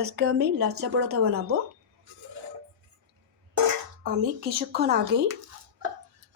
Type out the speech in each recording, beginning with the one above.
আজকে আমি লাচ্ছা পরোটা বানাবো। আমি কিছুক্ষণ আগেই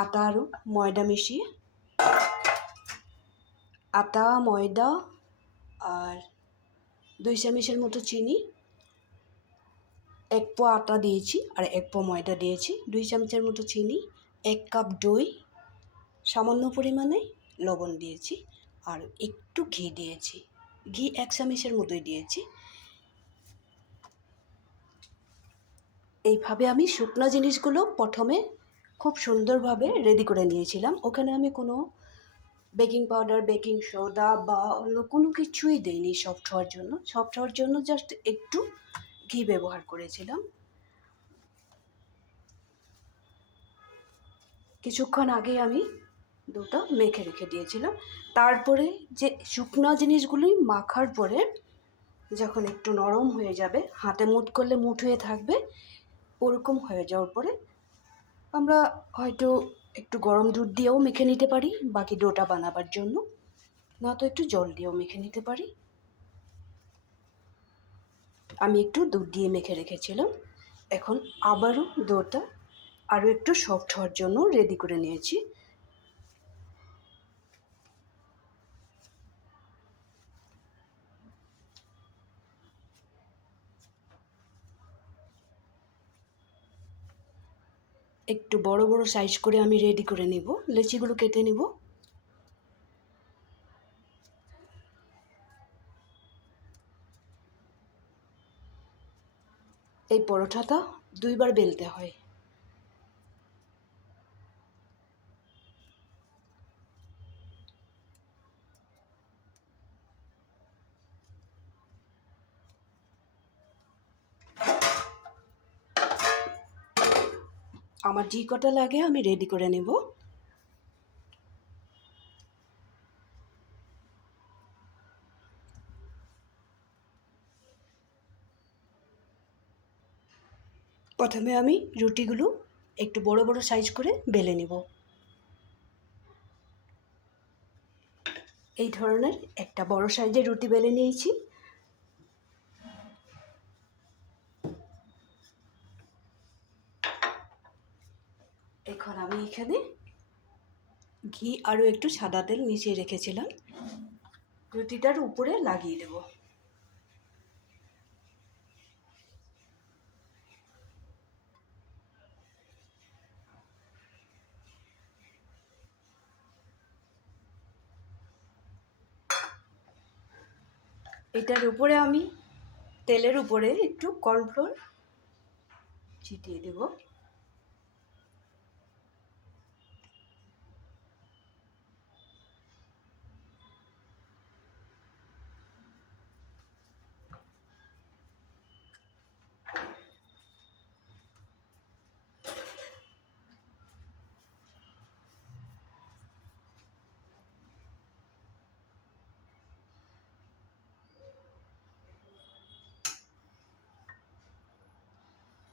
আটা আর ময়দা মিশিয়ে আটা ময়দা আর 2 চামচের মতো চিনি, 1 পোয়া আটা দিয়েছি আর 1 পোয়া ময়দা দিয়েছি, 2 চামচের মতো চিনি, 1 কাপ দই, সামান্য পরিমাণে লবণ দিয়েছি আর একটু ঘি দিয়েছি। ঘি 1 চামচের মতোই দিয়েছি। এইভাবে আমি শুকনো জিনিসগুলো প্রথমে খুব সুন্দরভাবে রেডি করে নিয়েছিলাম। ওখানে আমি কোনো বেকিং পাউডার, বেকিং সোডা বা অন্য কোনো কিছুই দেইনি সফট হওয়ার জন্য। সফট হওয়ার জন্য জাস্ট একটু ঘি ব্যবহার করেছিলাম। কিছুক্ষণ আগে আমি দুটো মেখে রেখে দিয়েছিলাম। তারপরে যে শুকনো জিনিসগুলি মাখার পরে যখন একটু নরম হয়ে যাবে, হাতে মুঠ করলে মুঠ হয়ে থাকবে, ওরকম হয়ে যাওয়ার পরে আমরা হয়তো একটু গরম দুধ দিয়েও মেখে নিতে পারি বাকি ডোটা বানাবার জন্য, নয়তো একটু জল দিয়েও মেখে নিতে পারি। আমি একটু দুধ দিয়ে মেখে রেখেছিলাম। এখন আবারও ডোটা আরও একটু সফট হওয়ার জন্য রেডি করে নিয়েছি। একটু বড় বড় সাইজ করে আমি রেডি করে নেব। লেচিগুলো কেটে নেব। এই পরোটাটা 2 বার বেলতে হয়। আমার যে কটা লাগে আমি রেডি করে নেব। প্রথমে আমি রুটিগুলো একটু বড় বড় সাইজ করে বেলে নেব। এই ধরনের একটা বড় সাইজের রুটি বেলে নিয়েছি। এখন আমি এখানে ঘি আরও একটু সাদা তেল মিশিয়ে রেখেছিলাম, রুটিটার উপরে লাগিয়ে দেব। এটার উপরে আমি তেলের উপরে একটু কর্নফ্লোর ছিটিয়ে দেব।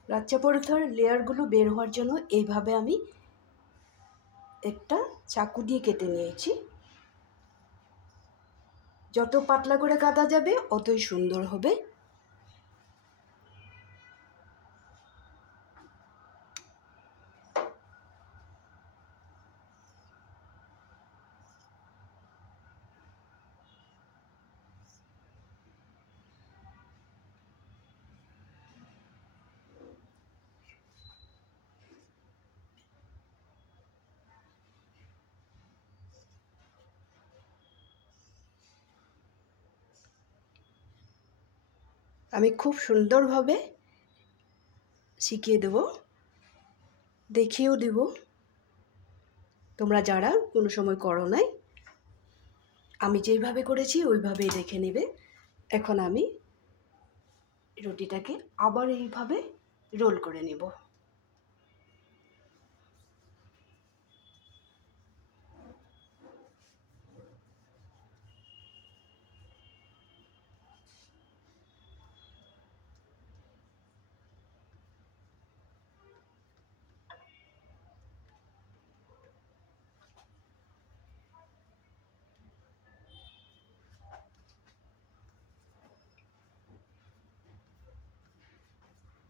লাচ্ছা পরোটার লেয়ারগুলো বের হওয়ার জন্য এইভাবে আমি একটা চাকু দিয়ে কেটে নিয়েছি। যত পাতলা করে কাটা যাবে অতই সুন্দর হবে। আমি খুব সুন্দরভাবে শিখিয়ে দেব, দেখিয়েও দেব। তোমরা যারা কোনো সময় করো নাই, আমি যেইভাবে করেছি ওইভাবেই দেখে নেবে। এখন আমি রুটিটাকে আবার এইভাবে রোল করে নেব।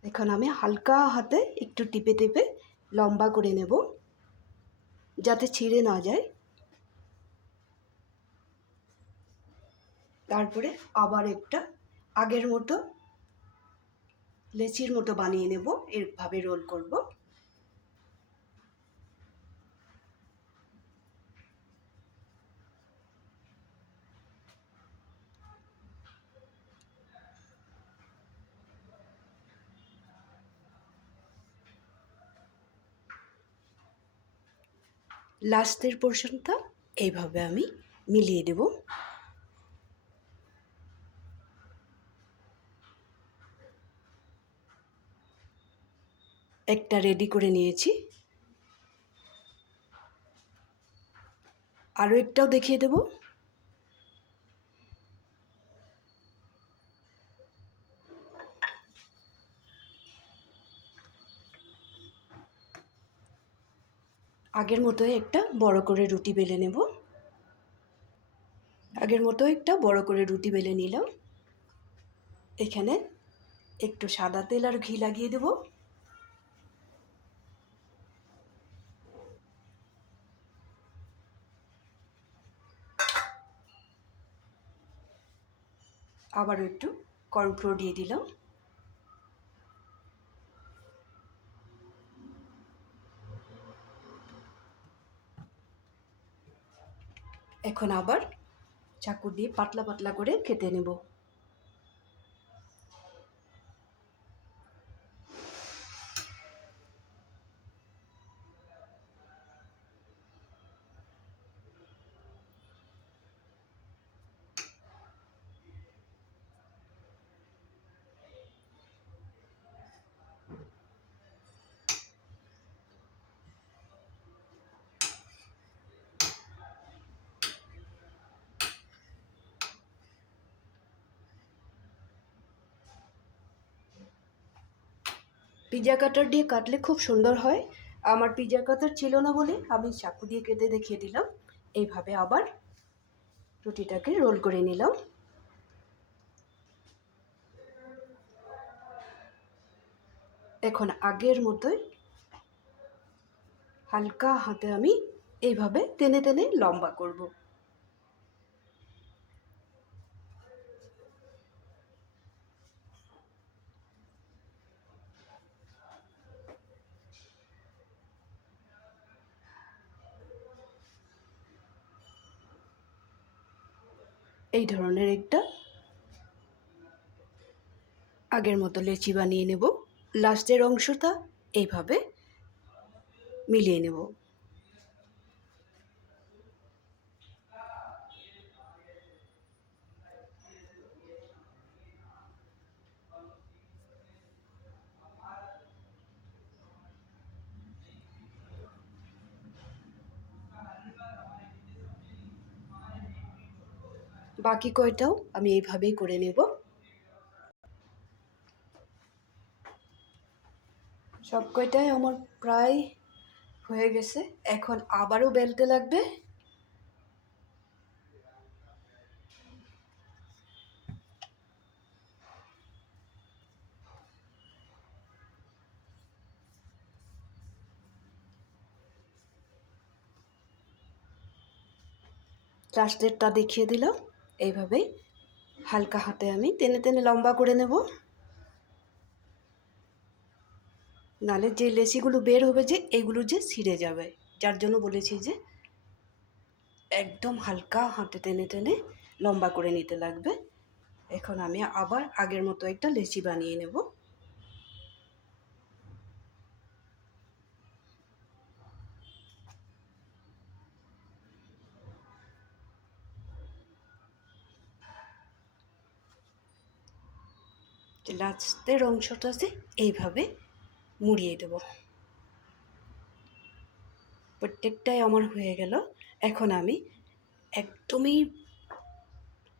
এখন আমি হালকা হাতে একটু টিপে টিপে লম্বা করে নেব যাতে ছিঁড়ে না যায়। তারপরে আবার একটা আগের মতো লেচির মতো বানিয়ে নেব, এভাবে রোল করব। লাস্টের পোর্শনটা এইভাবে আমি মিলিয়ে দেব। একটা রেডি করে নিয়েছি, আরও একটাও দেখিয়ে দেব। আগের মতোই একটা বড় করে রুটি বেলে নেব। আগের মতো একটা বড় করে রুটি বেলে নিলাম। এখানে একটু সাদা তেল আর ঘি লাগিয়ে দেব। আবারও একটু কর্নফ্লোর দিয়ে দিলাম। এখন আবার চাকু দিয়ে পাতলা পাতলা করে কেটে নেব। পিৎজা কাটার দিয়ে কাটলে খুব সুন্দর হয়। আমার পিৎজা কাটার ছিল না বলে আমি চাকু দিয়ে কেটে দেখিয়ে দিলাম। এইভাবে আবার রুটিটাকে রোল করে নিলাম। এখন আগের মতোই হালকা হাতে আমি এইভাবে টেনে টেনে লম্বা করব। এই ধরনের একটা আগের মতো লেচি বানিয়ে নেব। লাস্টের অংশটা এইভাবে মিলিয়ে নেব। বাকি কয়টাও আমি এইভাবেই করে নেব। সব কয়টাই আমার প্রায় হয়ে গেছে। এখন আবারও বেলতে লাগবে। লাস্টেরটা দেখিয়ে দিলাম। এইভাবেই হালকা হাতে আমি টেনে টেনে লম্বা করে নেব, নালে যে লেচিগুলো বের হবে যে এগুলো যে ছিঁড়ে যাবে। যার জন্য বলেছি যে একদম হালকা হাতে টেনে টেনে লম্বা করে নিতে লাগবে। এখন আমি আবার আগের মতো একটা লেচি বানিয়ে নেব। লাস্টের অংশটা আছে এইভাবে মুড়িয়ে দেব। প্রত্যেকটাই আমার হয়ে গেল। এখন আমি একদমই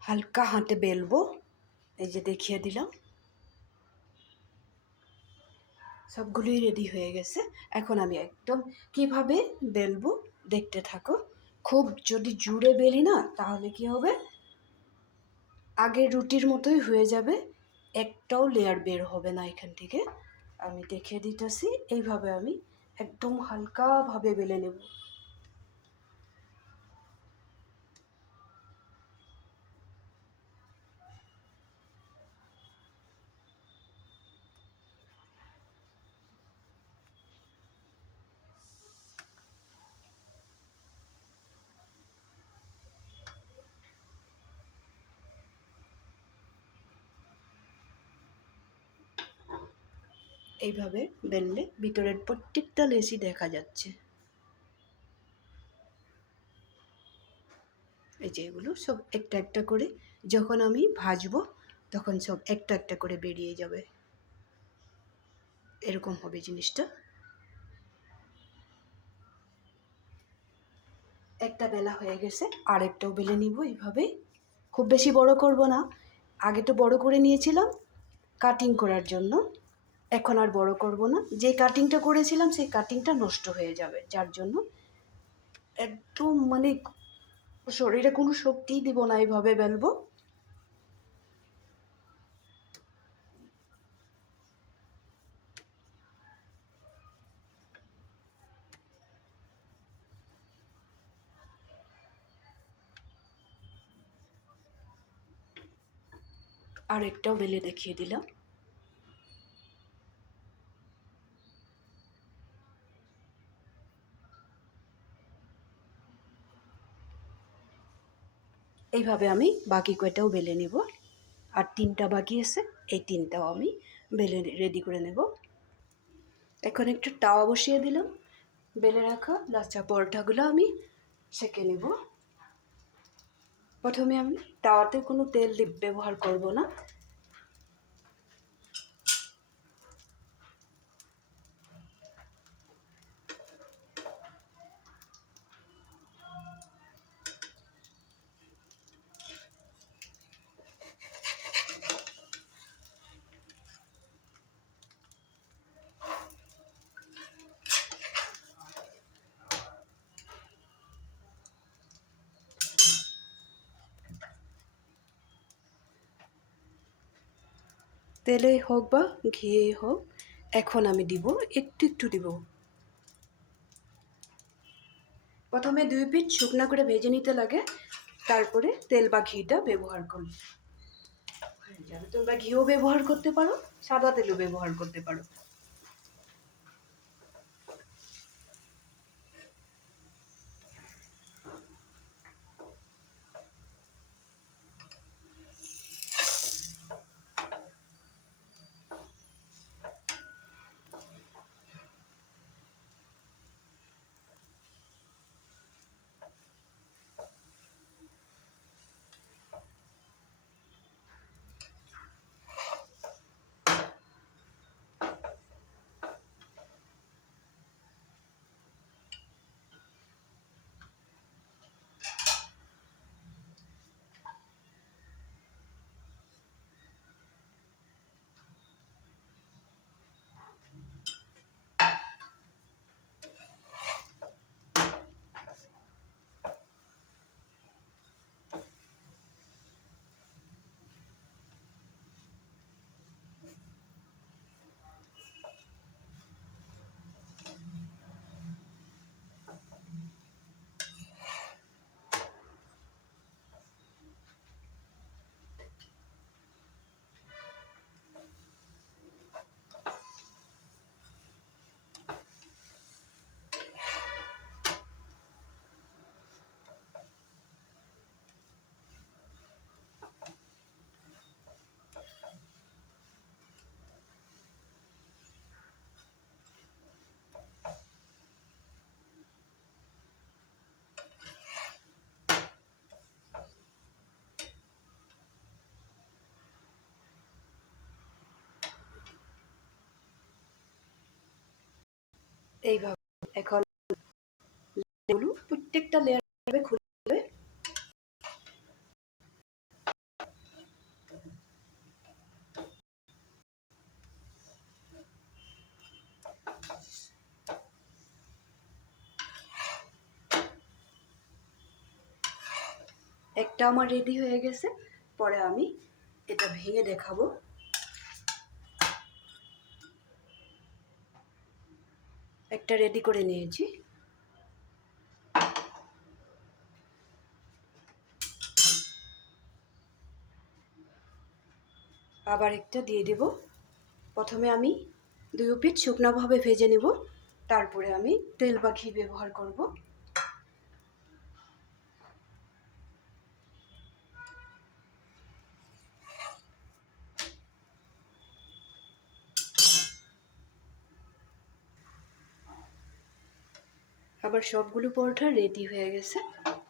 হালকা হাতে বেলবো। এই যে দেখিয়ে দিলাম, সবগুলোই রেডি হয়ে গেছে। এখন আমি একদম কিভাবে বেলবো দেখতে থাকো। খুব যদি জুড়ে বেলি না তাহলে কি হবে, আগের রুটির মতোই হয়ে যাবে, একটাও লেয়ার বের হবে না এখান থেকে। আমি দেখিয়ে দিতেছি। এইভাবে আমি একদম হালকাভাবে বেলে নেব। এইভাবে বেললে ভিতরের প্রত্যেকটা লেচি দেখা যাচ্ছে। এই যে এগুলো সব একটা একটা করে যখন আমি ভাজবো তখন সব একটা একটা করে বেরিয়ে যাবে। এরকম হবে জিনিসটা। একটা বেলা হয়ে গেছে, আরেকটাও বেলে নিব এইভাবে। খুব বেশি বড় করব না, আগে তো বড় করে নিয়েছিলাম কাটিং করার জন্য, এখন আর বড় করব না। যে কাটিংটা করেছিলাম সেই কাটিংটা নষ্ট হয়ে যাবে, যার জন্য একদম মানে শরীরে কোনো শক্তিই দিব না, এইভাবে বেলবো। আরেকটাও বেলে দেখিয়ে দিলাম। এইভাবে আমি বাকি কয়টাও বেলে নেব। আর তিনটা বাকি আছে, এই তিনটাও আমি বেলে রেডি করে নেব। এখন একটু তাওয়া বসিয়ে দিলাম, বেলে রাখা লাচ্ছা পরোটাগুলো আমি সেঁকে নেব। প্রথমে আমি তাওয়াতে কোনো তেল ব্যবহার করব না। তেলে হোক বা ঘিয়ে হোক, এখন আমি দিব একটু একটু দিব। প্রথমে 2 পিঠ শুকনো করে ভেজে নিতে লাগে, তারপরে তেল বা ঘিটা ব্যবহার করলে হয়ে যাবে। তোমরা ঘিও ব্যবহার করতে পারো, সাদা তেলও ব্যবহার করতে পারো। এইভাবে এখন এগুলো প্রত্যেকটা লেয়ার খুলে দেবে। একটা আমার রেডি হয়ে গেছে, পরে আমি এটা ভেঙে দেখাবো। একটা রেডি করে নিয়েছি। আবার একটা দিয়ে দেব। প্রথমে আমি 2 পিঠ শুকনোভাবে ভেজে নেব, তারপরে আমি তেল বা ঘি ব্যবহার করব। আবার সবগুলো পরোটা রেডি হয়ে গেছে।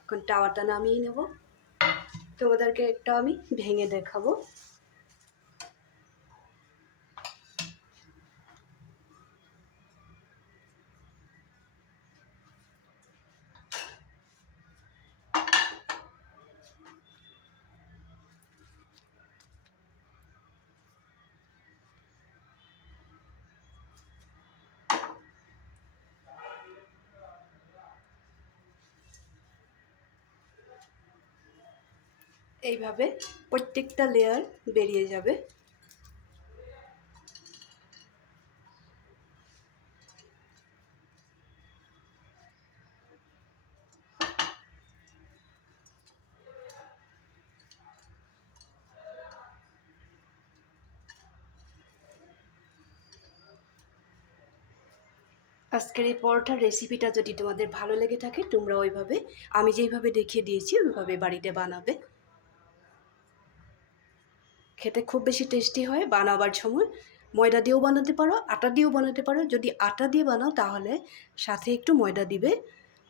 এখন তাওয়াটা নামিয়ে নেব। তোমাদেরকে একটা আমি ভেঙে দেখাবো। এইভাবে প্রত্যেকটা লেয়ার বেরিয়ে যাবে। আজকের এই পরোটার রেসিপিটা যদি তোমাদের ভালো লেগে থাকে, তোমরা ওইভাবে আমি যেইভাবে দেখিয়ে দিয়েছি ওইভাবে বাড়িতে বানাবে। খেতে খুব বেশি টেস্টি হয়। বানাবার সময় ময়দা দিয়েও বানাতে পারো, আটা দিয়েও বানাতে পারো। যদি আটা দিয়ে বানাও তাহলে সাথে একটু ময়দা দিবে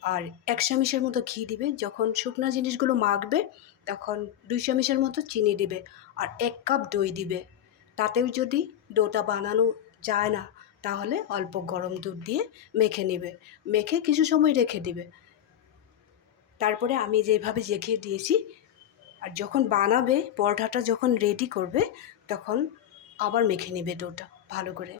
আর 1 চামচের মতো ঘি দিবে। যখন শুকনো জিনিসগুলো মাখবে তখন 2 চামচের মতো চিনি দিবে আর 1 কাপ দই দিবে। তাতেও যদি ডোটা বানানো যায় না তাহলে অল্প গরম দুধ দিয়ে মেখে নেবে, মেখে কিছু সময় রেখে দিবে। তারপরে আমি যেভাবে দেখিয়ে দিয়েছি, আর যখন বানাবে পরোটাটা যখন রেডি করবে তখন আবার মেখে নেবে ডোটা ভালো করে।